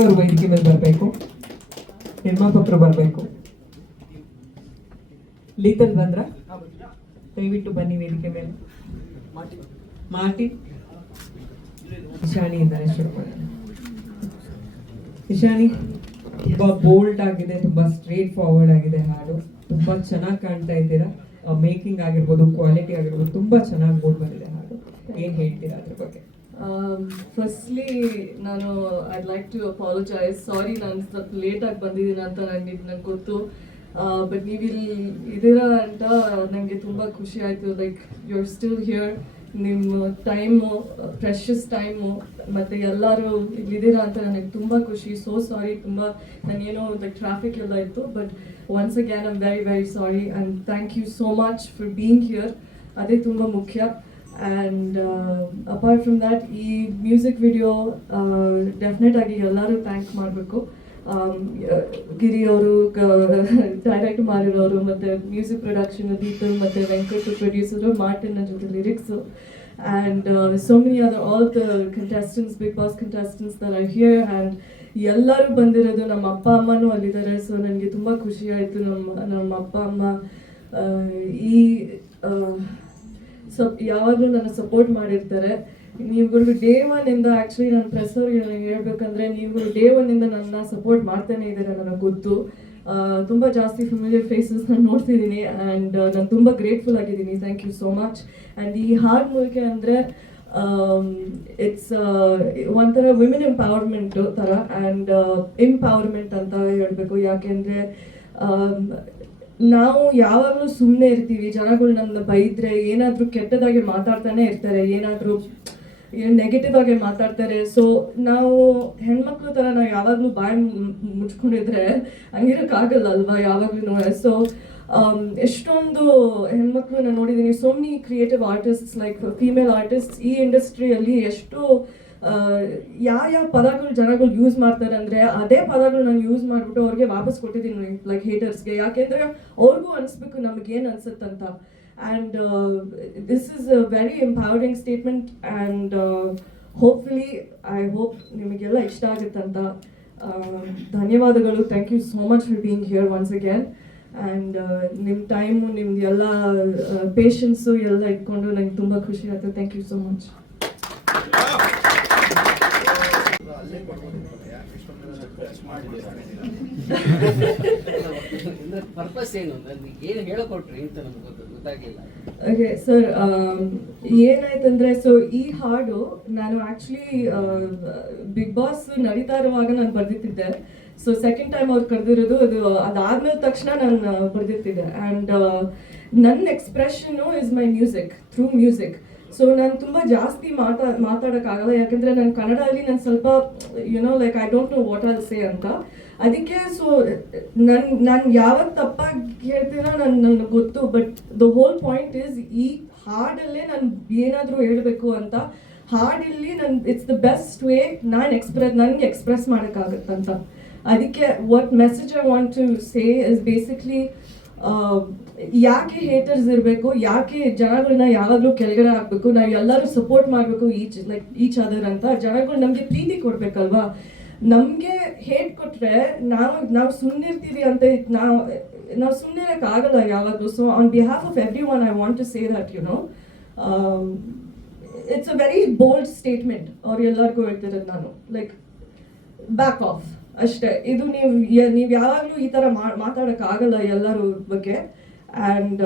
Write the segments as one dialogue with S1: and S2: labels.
S1: ಅವರು ವೇದಿಕೆ ಮೇಲೆ ಬರಬೇಕು. ನಿರ್ಮಾಪಕರು ಬರಬೇಕು. ಲೀತಲ್ ಬಂದ್ರ? ದಯವಿಟ್ಟು ಬನ್ನಿ ವೇದಿಕೆ ಮೇಲೆ. ಮಾರ್ಟಿ ಇಶಾನಿ ಇದ್ದಾರೆ, ಶುರು ಇಶಾನಿ ತುಂಬಾ ಬೋಲ್ಡ್ ಆಗಿದೆ, ತುಂಬಾ ಸ್ಟ್ರೇಟ್ ಫಾರ್ವರ್ಡ್ ಆಗಿದೆ ಹಾಡು. ತುಂಬಾ ಚೆನ್ನಾಗಿ ಕಾಣ್ತಾ ಇದ್ದೀರಾ. ಮೇಕಿಂಗ್ ಆಗಿರ್ಬೋದು ಕ್ವಾಲಿಟಿ ಆಗಿರ್ಬೋದು, ತುಂಬಾ ಚೆನ್ನಾಗಿ ಮೂಡ್ ಬಂದಿದೆ ಹಾಡು. ಏನ್ ಹೇಳ್ತೀರಾ ಅದ್ರ ಬಗ್ಗೆ?
S2: ಫಸ್ಟ್ಲಿ Um, ನಾನು I like to apologise sorry ನಾನು ಸ್ವಲ್ಪ ಲೇಟಾಗಿ ಬಂದಿದ್ದೀನಿ ಅಂತ ನನಗೆ ನಂಗೆ ಗೊತ್ತು. ಬಟ್ ನೀವು ಇಲ್ಲಿ ಅಂತ ನನಗೆ ತುಂಬ ಖುಷಿ ಆಯಿತು. Like you are still here ನಿಮ್ಮ ಟೈಮು ಪ್ರೆಷಸ್ ಟೈಮು ಮತ್ತು ಎಲ್ಲರೂ ಇಲ್ಲಿದ್ದೀರಾ ಅಂತ ನನಗೆ ತುಂಬ ಖುಷಿ. ಸೋ ಸಾರಿ ತುಂಬ ನಾನೇನೋ ಲೈಕ್ ಟ್ರಾಫಿಕ್ ಎಲ್ಲ ಇತ್ತು. But once again I'm very very sorry and thank you so much for being here ಅದೇ ತುಂಬ ಮುಖ್ಯ. ಆ್ಯಂಡ್ ಅಪಾರ್ಟ್ ಫ್ರಮ್ ದ್ಯಾಟ್ ಈ ಮ್ಯೂಸಿಕ್ ವಿಡಿಯೋ ಡೆಫಿನೆಟ್ ಆಗಿ ಎಲ್ಲರೂ ಥ್ಯಾಂಕ್ ಮಾಡಬೇಕು. ಗಿರಿ ಅವರು ಡೈರೆಕ್ಟ್ ಮಾಡಿರೋರು ಮತ್ತು ಮ್ಯೂಸಿಕ್ ಪ್ರೊಡಕ್ಷನ್ ದೀಪಲ್ ಮತ್ತು ವೆಂಕಟ್ ಪ್ರೊಡ್ಯೂಸರು ಮಾರ್ಟಿನ್ ಜೊತೆ lyrics and so many other all the contestants Bigg Boss contestants there here and ಎಲ್ಲರೂ ಬಂದಿರೋದು ನಮ್ಮ ಅಪ್ಪ ಅಮ್ಮನೂ ಅಲ್ಲಿದ್ದಾರೆ. ಸೊ ನನಗೆ ತುಂಬ ಖುಷಿ ಆಯಿತು. ನಮ್ಮ ನಮ್ಮ ಅಪ್ಪ ಅಮ್ಮ ಈ ಆ, ಸಪ್ ಯಾವಾಗಲೂ ನನ್ನ ಸಪೋರ್ಟ್ ಮಾಡಿರ್ತಾರೆ. ನೀವುಗಳು ಡೇ ಒನ್ ಇಂದ ಆ್ಯಕ್ಚುಲಿ ನಾನು ಪ್ರೆಸ್ ಅವ್ರಿಗೆ ಹೇಳ್ಬೇಕಂದ್ರೆ ನೀವುಗಳು ಡೇ ಒನ್ ಇಂದ ನನ್ನ ಸಪೋರ್ಟ್ ಮಾಡ್ತಾನೆ ಇದ್ದಾರೆ ನನಗೆ ಗೊತ್ತು. ತುಂಬ ಜಾಸ್ತಿ ಫೆಮಿಲಿಯರ್ ಫೇಸಸ್ ನಾನು ನೋಡ್ತಿದ್ದೀನಿ ಆ್ಯಂಡ್ ನಾನು ತುಂಬ ಗ್ರೇಟ್ಫುಲ್ ಆಗಿದ್ದೀನಿ. Thank you so much and ಈ ಹಾಡ್ ಮೂಲಕ ಅಂದರೆ ಇಟ್ಸ್ ಒಂಥರ ವಿಮೆನ್ ಎಂಪವರ್ಮೆಂಟ್ ಥರ ಆ್ಯಂಡ್ ಎಂಪವರ್ಮೆಂಟ್ ಅಂತ ಹೇಳಬೇಕು. ಯಾಕೆಂದರೆ ನಾವು ಯಾವಾಗಲೂ ಸುಮ್ಮನೆ ಇರ್ತೀವಿ, ಜನಗಳು ನಮ್ಮನ್ನ ಬೈದ್ರೆ, ಏನಾದರೂ ಕೆಟ್ಟದಾಗಿ ಮಾತಾಡ್ತಾನೆ ಇರ್ತಾರೆ, ಏನಾದರೂ ನೆಗೆಟಿವ್ ಆಗಿ ಮಾತಾಡ್ತಾರೆ. ಸೊ ನಾವು ಹೆಣ್ಮಕ್ಳು ಥರ ನಾವು ಯಾವಾಗಲೂ ಬಾಯ್ ಮುಚ್ಕೊಂಡಿದ್ರೆ ಹಂಗಿರೋಕ್ಕಾಗಲ್ಲ ಅಲ್ವಾ ಯಾವಾಗ್ಲೂ ಸೊ ಎಷ್ಟೊಂದು ಹೆಣ್ಮಕ್ಳು ನಾನು ನೋಡಿದ್ದೀನಿ so many creative artists like female artist ಈ ಇಂಡಸ್ಟ್ರಿಯಲ್ಲಿ ಎಷ್ಟು ಯಾವ ಯಾವ ಪದಗಳು ಜನಗಳು ಯೂಸ್ ಮಾಡ್ತಾರೆ ಅಂದರೆ ಅದೇ ಪದಗಳು ನಾನು ಯೂಸ್ ಮಾಡಿಬಿಟ್ಟು ಅವ್ರಿಗೆ ವಾಪಸ್ ಕೊಟ್ಟಿದ್ದೀನಿ ಲೈಕ್ ಹೇಟರ್ಸ್ಗೆ ಯಾಕೆಂದರೆ ಅವ್ರಿಗೂ ಅನಿಸ್ಬೇಕು ನಮಗೇನು ಅನ್ಸುತ್ತಂತ and this is a very empowering statement and hopefully I hope ನಿಮಗೆಲ್ಲ ಇಷ್ಟ ಆಗುತ್ತಂತ ಧನ್ಯವಾದಗಳು. Thank you so much for being here once again and ನಿಮ್ಮ ಟೈಮು ನಿಮ್ದು ಎಲ್ಲ ಪೇಷನ್ಸು ಎಲ್ಲ ಇಟ್ಕೊಂಡು ನಂಗೆ ತುಂಬ ಖುಷಿ ಆಯಿತು ಥ್ಯಾಂಕ್ ಯು ಸೋ ಮಚ್
S3: ಏನು? ಏನು ಅಂತ ನಮ್ಗೆ ಗೊತ್ತು ಗೊತ್ತಾಗ್ಲಿಲ್ಲ.
S2: ಓಕೆ ಸರ್ ಏನಾಯ್ತಂದ್ರೆ ಸೊ ಈ ಹಾಡು ನಾನು ಆಕ್ಚುಲಿ ಬಿಗ್ ಬಾಸ್ ನಡೀತಾ ಇರುವಾಗ ನಾನು ಬರ್ದಿತ್ತಿದ್ದೆ. ಸೊ ಸೆಕೆಂಡ್ ಟೈಮ್ ಅವ್ರು ಕರೆದಿರೋದು, ಅದು ಅದಾದ್ಮೇಲೆ ತಕ್ಷಣ ನಾನು ಬರ್ದಿತ್ತಿದ್ದೆ. ಆ್ಯಂಡ್ ನನ್ನ expression is my music through music so ನಾನು ತುಂಬ ಜಾಸ್ತಿ ಮಾತಾ, ಮಾತಾಡೋಕ್ಕಾಗಲ್ಲ. ಯಾಕಂದರೆ ನಾನು ಕನ್ನಡದಲ್ಲಿ ನಾನು ಸ್ವಲ್ಪ you know like I don't know what all say ಅಂತ. ಅದಕ್ಕೆ ಸೊ ನನ್, ನಾನು ಯಾವಾಗ ತಪ್ಪಾಗಿ ಹೇಳ್ತೀನೋ ನಾನು, ನನಗೆ ಗೊತ್ತು. But the whole point is ಈ ಹಾಡಲ್ಲೇ ನಾನು ಏನಾದರೂ ಹೇಳಬೇಕು ಅಂತ, ಹಾಡಲ್ಲಿ ನನ್ನ ಇಟ್ಸ್ ದ ಬೆಸ್ಟ್ ವೇ ನಾನು ಎಕ್ಸ್ಪ್ರೆಸ್ ನನಗೆ ಎಕ್ಸ್ಪ್ರೆಸ್ ಮಾಡೋಕ್ಕಾಗತ್ತಂತ. ಅದಕ್ಕೆ what message I want to say is basically ಯಾಕೆ ಹೇಟರ್ಸ್ ಇರಬೇಕು, ಯಾಕೆ ಜನಗಳನ್ನ ಯಾವಾಗಲೂ ಕೆಳಗಡೆ ಹಾಕ್ಬೇಕು, ನಾವು ಎಲ್ಲರೂ ಸಪೋರ್ಟ್ ಮಾಡಬೇಕು ಈಚ್ ಲೈಕ್ ಈಚ್ ಅದರ್ ಅಂತ ಜನಗಳು ನಮಗೆ ಪ್ರೀತಿ ಕೊಡ್ಬೇಕಲ್ವಾ? ನಮಗೆ ಹೇಟ್ ಕೊಟ್ರೆ ನಾವು ನಾವು ಸುಮ್ಮನಿರ್ತೀವಿ ಅಂತ ನಾವು ನಾವು ಸುಮ್ಮನೆ ಆಗಲ್ಲ ಯಾವಾಗಲೂ. So on behalf of everyone I want to say that you know it's a very bold statement ಅವ್ರು ಎಲ್ಲರಿಗೂ ಹೇಳ್ತಿರೋದು ನಾನು. ಲೈಕ್ ಬ್ಯಾಕ್ ಆಫ್ ಅಷ್ಟೇ. ಇದು ನೀವು ನೀವು ಯಾವಾಗಲೂ ಈ ಥರ ಮಾತಾಡೋಕ್ಕಾಗಲ್ಲ ಎಲ್ಲರ ಬಗ್ಗೆ. ಆ್ಯಂಡ್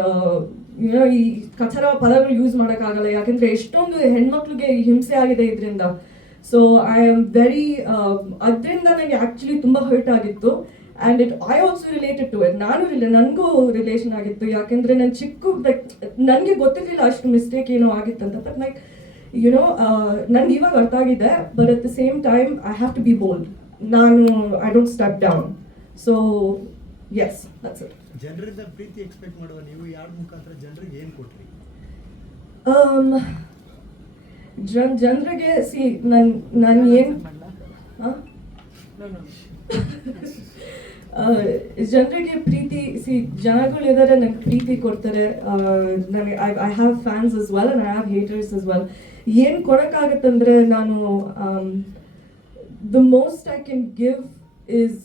S2: ಯುನೋ ಈ ಕಚರ ಪದಗಳು ಯೂಸ್ ಮಾಡೋಕ್ಕಾಗಲ್ಲ. ಯಾಕೆಂದರೆ ಎಷ್ಟೊಂದು ಹೆಣ್ಮಕ್ಳಿಗೆ ಹಿಂಸೆ ಆಗಿದೆ ಇದರಿಂದ. ಸೊ ಐ ಆಮ್ ವೆರಿ ಅದರಿಂದ ನನಗೆ ಆ್ಯಕ್ಚುಲಿ ತುಂಬ ಹರ್ಟ್ ಆಗಿತ್ತು. And it I also related to it ನಾನು ಇಲ್ಲ ನನಗೂ ರಿಲೇಷನ್ ಆಗಿತ್ತು. ಯಾಕೆಂದರೆ ನನ್ನ ಚಿಕ್ಕ ಲೈಕ್ ನನಗೆ ಗೊತ್ತಿರಲಿಲ್ಲ ಅಷ್ಟು ಮಿಸ್ಟೇಕ್ ಏನೋ ಆಗಿತ್ತಂತ. ಬಟ್ ಲೈಕ್ ಯುನೋ ನನಗೆ ಇವಾಗ ಅರ್ಥ ಆಗಿದೆ. But at the same time I have to be bold ನಾನು I don't step down so yes that's it
S4: ಜನರಿಂದ ಪ್ರೀತಿ ಎಕ್ಸ್ಪೆಕ್ಟ್ ಮಾಡುವ ನೀವು ಯಾರ ಮುಖಾಂತರ ಜನರಿಗೆ ಏನು ಕೊಟ್ರಿ?
S2: ಅಮ್ ಜನ್ ಜನರಿಗೆ ಸಿ ನನ್ ನಾನು ಏನು ಜನರಿಗೆ ಪ್ರೀತಿ ಸಿ ಜನಗಳು ಇದ್ದಾರೆ ನನಗೆ ಪ್ರೀತಿ ಕೊಡ್ತಾರೆ. ನನಗೆ I I have fans as well I have haters as well ಏನು ಕೊಡೋಕ್ಕಾಗತ್ತಂದ್ರೆ ನಾನು the most I can give is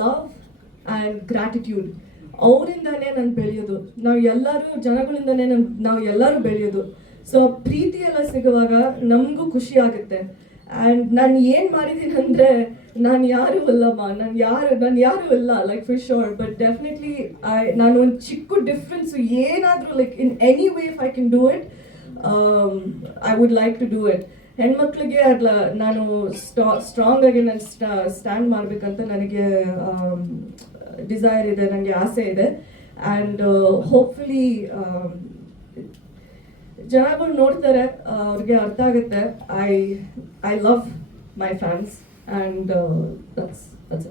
S2: love and gratitude ಅವರಿಂದನೇ ನಾನು ಬೆಳೆಯೋದು. ನಾವು ಎಲ್ಲರೂ, ಜನಗಳಿಂದಾನೇ ನಮ್, ನಾವು ಎಲ್ಲರೂ ಬೆಳೆಯೋದು. ಸೊ ಪ್ರೀತಿ ಎಲ್ಲ ಸಿಗುವಾಗ ನಮಗೂ ಖುಷಿ ಆಗುತ್ತೆ. ಆ್ಯಂಡ್ ನಾನು ಏನು ಮಾಡಿದ್ದೀನಿ ಅಂದರೆ, ನಾನು ಯಾರು ಅಲ್ಲಮ್ಮ ನಾನು ಯಾರು ನಾನು ಯಾರು ಇಲ್ಲ like for sure but definitely I ನಾನು ಒಂದು ಚಿಕ್ಕ ಡಿಫ್ರೆನ್ಸು ಏನಾದರೂ like in any way if I can do it I would like to do it ಹೆಣ್ಮಕ್ಳಿಗೆ ಅಲ್ಲ ನಾನು ಸ್ಟಾ ಸ್ಟ್ರಾಂಗ್ ಆಗಿ ನಾನು ಸ್ಟ್ಯಾಂಡ್ ಮಾಡಬೇಕಂತ ನನಗೆ ಡಿಸೈರ್ ಇದೆ ನನಗೆ ಆಸೆ ಇದೆ. ಆ್ಯಂಡ್ ಹೋಪ್ಫುಲಿ ಜನಗಳು ನೋಡ್ತಾರೆ ಆ, ಅವ್ರಿಗೆ ಅರ್ಥ ಆಗುತ್ತೆ. I I love my fans and that's that's